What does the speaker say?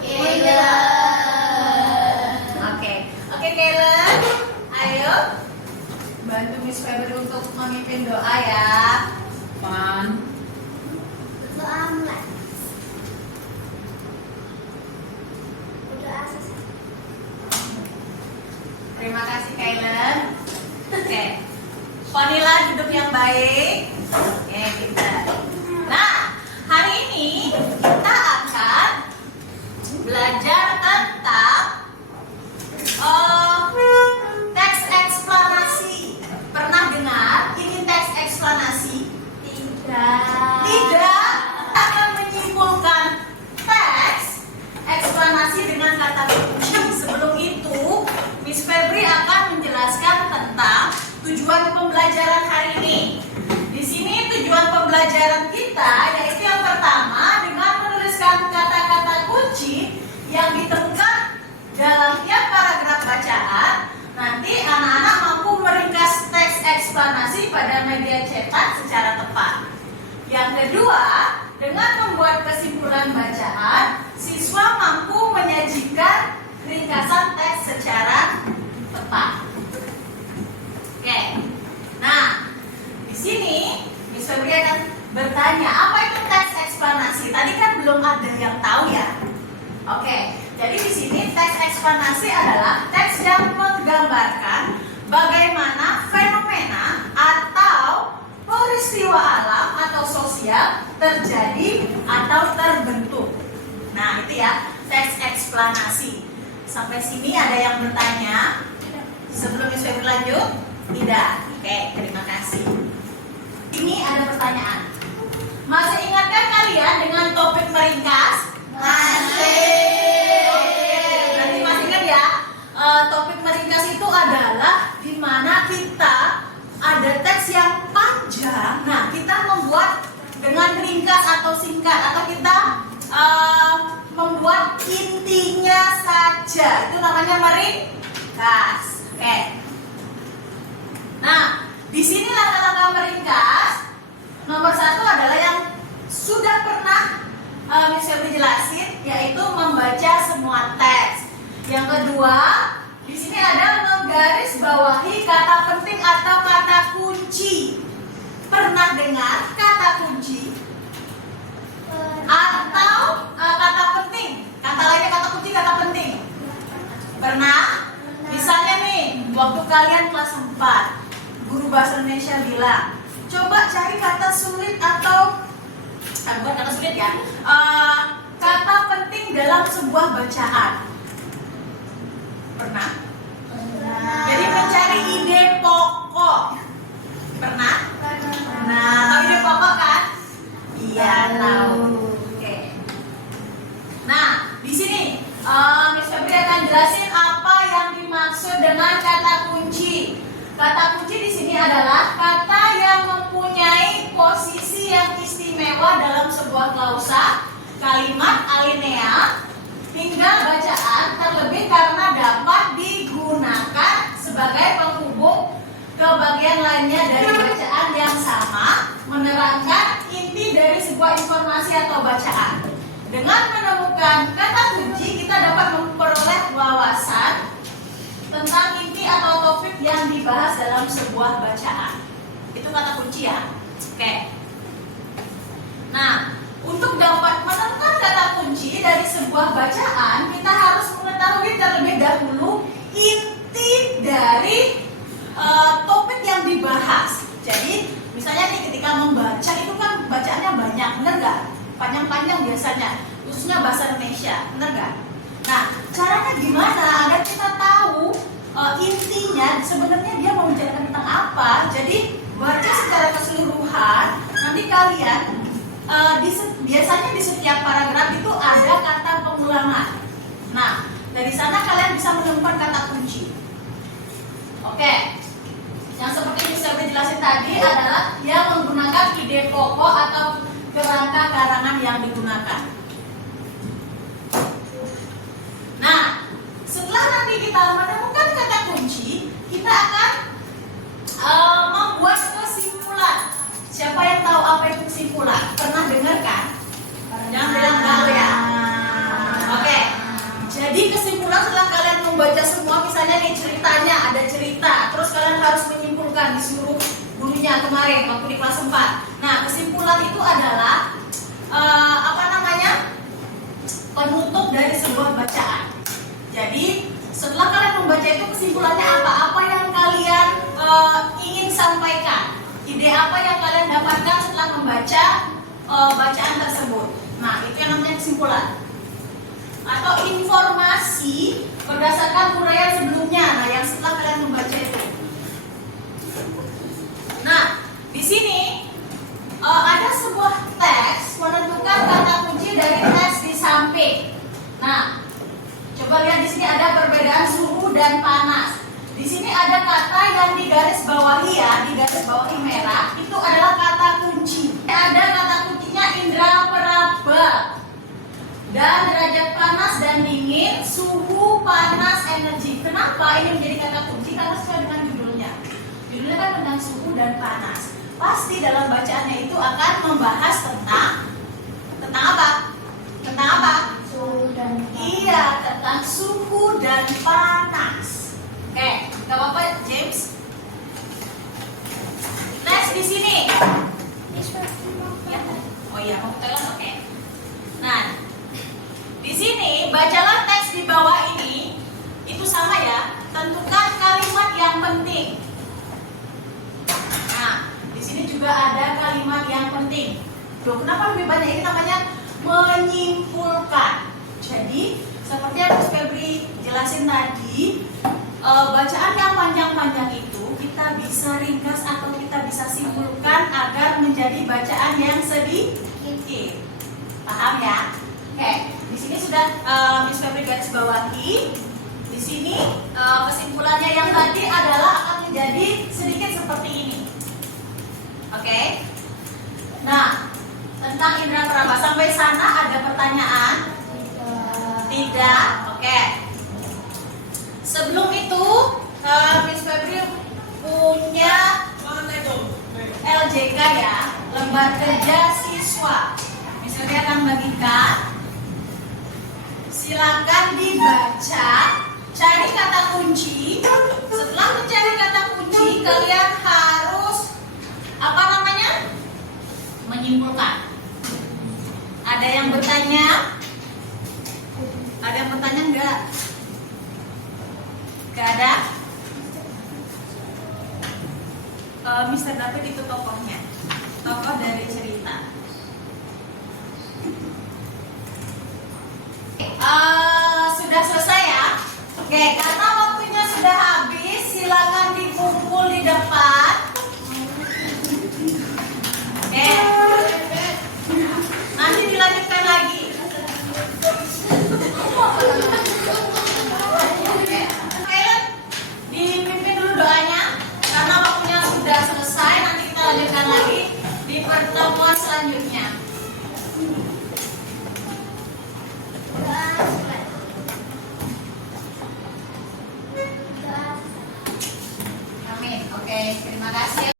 Kaylen. Oke Kaylen, ayo bantu Miss Febri untuk memimpin doa ya. Pan. Terima kasih Kaylen. Oke, Vanilla duduk yang baik. Oke, pintar. Nah, hari ini kita akan belajar tentang teks eksplanasi. Pernah dengar ini teks eksplanasi? Tidak. Tidak. Kita akan menyimpulkan teks eksplanasi dengan kata kunci. Sebelum itu, Miss Febri akan menjelaskan tentang tujuan pembelajaran hari ini. Di sini tujuan pembelajaran kita yaitu yang pertama dengan menuliskan kata-kata kunci yang ditemukan dalam tiap paragraf bacaan. Nanti anak-anak mampu meringkas teks eksplanasi pada media cetak secara tepat. Yang kedua, dengan membuat kesimpulan bacaan, siswa mampu menyajikan ringkasan teks secara tepat. Oke. Nah, di sini Miss Febri akan bertanya, apa itu teks eksplanasi? Tadi kan belum ada yang tahu ya. Oke. Jadi di sini teks eksplanasi adalah teks yang menggambarkan bagaimana fenomena atau peristiwa alam atau sosial terjadi atau terbentuk. Nah, itu ya teks eksplanasi. Sampai sini ada yang bertanya? Sebelum Miss Febri lanjut? Tidak. Oke, terima kasih. Ini ada pertanyaan. Masih ingatkah kalian dengan topik meringkas? Masih. Oke, berarti masih ingat ya. Topik meringkas itu adalah di mana kita ada teks yang panjang. Nah, kita membuat dengan ringkas atau singkat, atau kita membuat intinya saja. Itu namanya meringkas. Oke. Nah, di sini langkah-langkah meringkas. Nomor 1 adalah yang sudah pernah Miss Febri jelasin, yaitu membaca semua teks. Yang kedua, di sini ada menggarisbawahi kata penting atau kata kunci. Pernah dengar kata kunci? Atau kata penting? Kata lainnya kata kunci, kata penting. Pernah? Misalnya nih, waktu kalian kelas 4, guru bahasa Indonesia bilang, coba cari kata sulit atau bukan kata sulit ya, kata penting dalam sebuah bacaan. Pernah? Jadi mencari ide pokok. Pernah? Nah, tahu ide pokok kan? Iya, tahu. Oke. Nah, di sini Miss Febri akan jelasin apa yang dimaksud dengan kata kunci. Kata kunci di sini adalah kata yang mempunyai posisi yang istimewa dalam sebuah klausa, kalimat, alinea, hingga bacaan, terlebih karena dapat digunakan sebagai penghubung ke bagian lainnya dari bacaan yang sama, menerangkan inti dari sebuah informasi atau bacaan. Dengan menemukan kata kunci, kita dapat memperoleh wawasan tentang inti atau topik yang dibahas dalam sebuah bacaan. Itu kata kunci ya. Oke. Nah, untuk dapat menemukan kata kunci dari sebuah bacaan, kita harus mengetahui terlebih dahulu inti dari topik yang dibahas. Jadi, misalnya nih ketika membaca itu kan bacaannya banyak, benar nggak? Panjang-panjang biasanya, khususnya bahasa Indonesia, benar nggak? Nah, caranya gimana agar kita tahu intinya sebenarnya dia mau menjelaskan tentang apa? Jadi baca secara keseluruhan. Nanti kalian biasanya di setiap paragraf itu ada kata pengulangan. Nah, dari sana kalian bisa menemukan kata kunci. Oke. Yang seperti yang saya jelasin tadi adalah yang menggunakan ide pokok atau kerangka karangan yang digunakan. Nah, setelah nanti kita menemukan kata kunci, kita akan membuat kesimpulan. Siapa yang tahu apa itu kesimpulan? Pernah dengar kan? Jangan bilang tahu ya. Oke, nih ceritanya, ada cerita. Terus kalian harus menyimpulkan, disuruh gurunya kemarin waktu di kelas 4. Nah, kesimpulan itu adalah penutup dari sebuah bacaan. Jadi setelah kalian membaca itu kesimpulannya apa? Apa yang kalian ingin sampaikan? Ide apa yang kalian dapatkan setelah membaca bacaan tersebut? Nah, itu yang namanya kesimpulan. Atau informasi berdasarkan uraian sebelumnya. Nah, yang setelah kalian membaca itu. Nah, di sini ada sebuah teks menentukan kata kunci dari teks di samping. Nah, coba lihat di sini ada perbedaan suhu dan panas. Di sini ada kata yang digaris bawahi ya, digaris bawahi merah, itu adalah kata kunci. Ada kata kuncinya indera peraba. Dan derajat panas dan dingin, suhu, panas, energi. Kenapa ini menjadi kata kunci? Karena sesuai dengan judulnya. Judulnya kan tentang suhu dan panas. Pasti dalam bacaannya itu akan membahas tentang apa? Tentang apa? Suhu dan panas. Iya, tentang suhu dan panas. Oke, gak apa-apa James. Next di sini. Ya. Oh iya, mau telan oke. Nah, di sini bacalah teks di bawah ini. Itu sama ya. Tentukan kalimat yang penting. Nah, di sini juga ada kalimat yang penting. Tuh, kenapa lebih banyak ini namanya menyimpulkan. Jadi, seperti yang Mas Febri jelasin tadi, bacaan yang panjang-panjang itu kita bisa ringkas atau kita bisa simpulkan agar menjadi bacaan yang sedikit. Paham ya? Oke, di sini sudah Miss Febri garis bawahi. Di sini kesimpulannya yang tadi adalah akan menjadi sedikit seperti ini. Oke. Nah, tentang indera peraba sampai sana ada pertanyaan? Tidak. Oke. Sebelum itu, Miss Febri punya LJK ya, lembar kerja siswa. Miss Febri akan bagikan. Silakan dibaca, cari kata kunci. Setelah mencari kata kunci, kalian harus menyimpulkan. Ada yang bertanya? Ada yang bertanya enggak? Enggak ada? Mr. David itu tokohnya, tokoh dari cerita. Sudah selesai ya? Oke, karena waktunya sudah habis, silakan dikumpul di depan. Oke, nanti dilanjutkan lagi. Kalian dipimpin dulu doanya, karena waktunya sudah selesai. Nanti kita lanjutkan lagi di pertemuan selanjutnya. Amin. Oke, terima kasih.